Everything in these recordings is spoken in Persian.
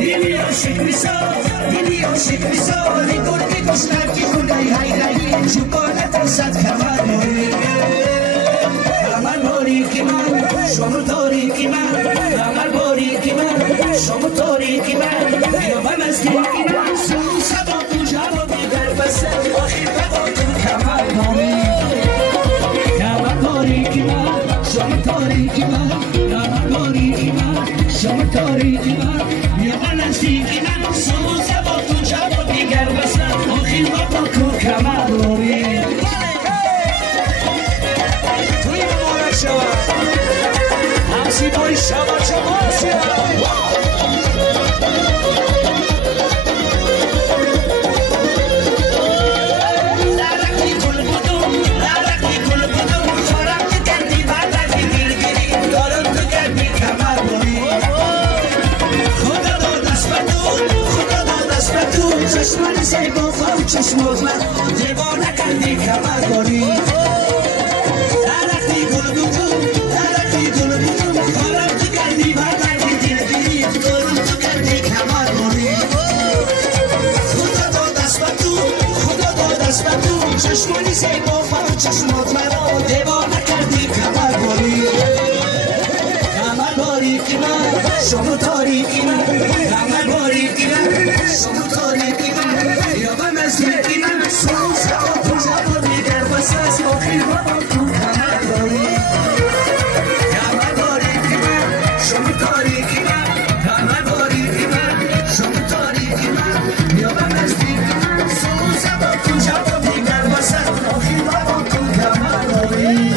دلی عاشق میساز دلی عاشق میساز گرگی گشنگی کنای های های شکلات صد کمر باریکی من شما تاریکی من عمل باریکی من شما تاریکی من یابم از دیکی من سو سبا تو جوابی در بسه آخی بقا تو کمر باریکی من شما تاریکی من عمل باریکی من شما تاریکی من یابم از دیکی من سو سبا تو جوابی در بسه آخی بقا تو کمر همسی بای شما چماسی لرقی کل بودم خورم تو کردی بردردی گیرگیری دارم تو کردی کمر باری خدا داد دست به تو چشمان زیبا و چشمات من زیبا نکردی کمر باری لرقی کل بودم خورم تو کردی بردردی گیرگیری دارم تو کردی کمر باری خدا داد دست به تو چشمانی زیبا و چشمات مرا زیبا نکردی کمر باری که من شما تاریکی من کمر باریکی من شما تاریکی من یابم از یکی من سوز تو جواب دیگر بس از آخی بابا تو کمر باری کمر باریکی من شما تاریکی من کمر باریکی من شما تاریکی من یابم از یکی من سوز تو جواب دیگر بس از آخی بابا تو کمر باری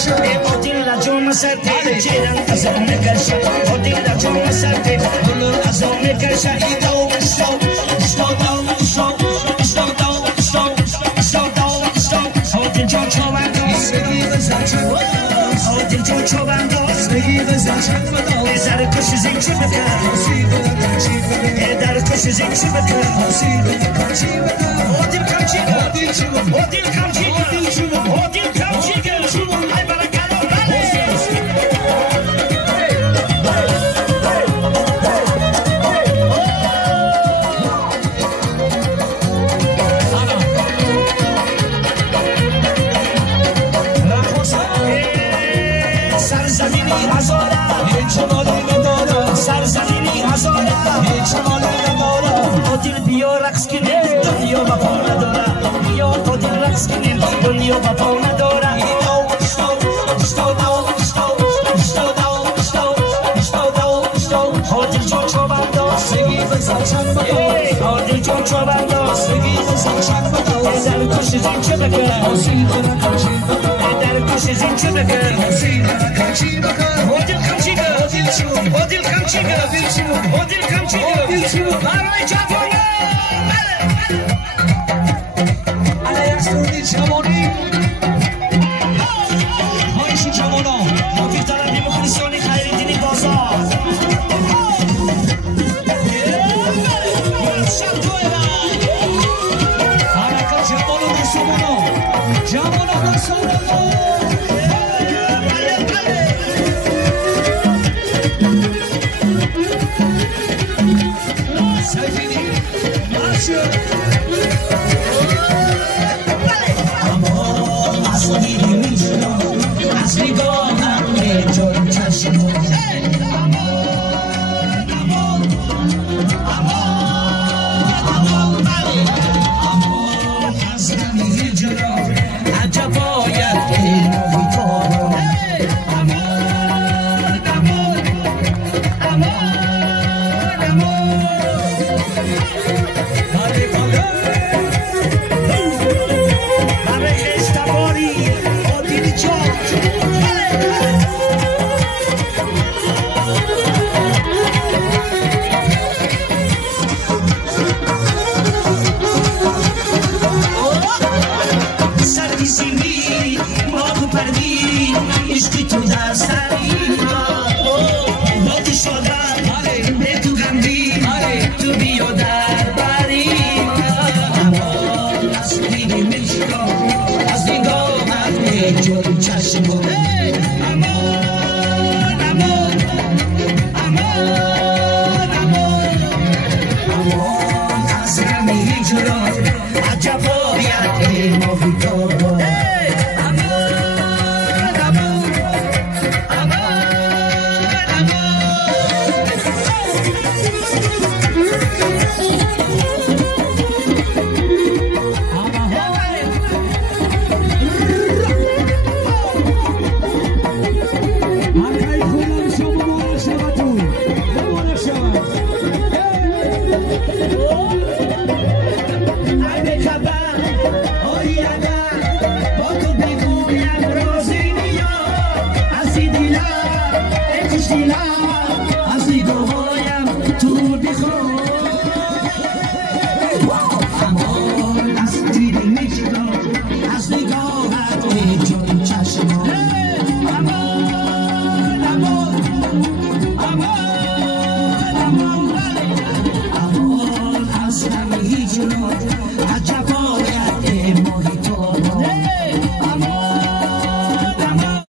Odil la jom sarte Chiran azam kasha Odil la jom sarte Dulur azam kasha Ido show Show down show Show down show Show down show Odil jom chobando Odil jom chobando Ezar kush zinchi baka Edar kush zinchi baka Odil kamchiga Odil kamchiga Odil kamchiga Ay barakalo bale سرزمینی هزاره چمالی نداره سرزمینی هزاره چمالی نداره odil بیا رقص کنیم دنیا وفا نداره بیا odil رقص کنیم دنیا وفا نداره odil جون چوبنده odil جون چوبنده در کش زین چه بکن در کش زین چه بکن odil kamchiga odil kamchiga odil kamchiga برای جوانان على يحسوني جواني مایشی جوانان مدیر طلبی مخلصانی خیرالدینی بازار حرکت جوانان و سومانان جوانان و سومانان سفینی مارشو از دیدگاهایم تو بخواه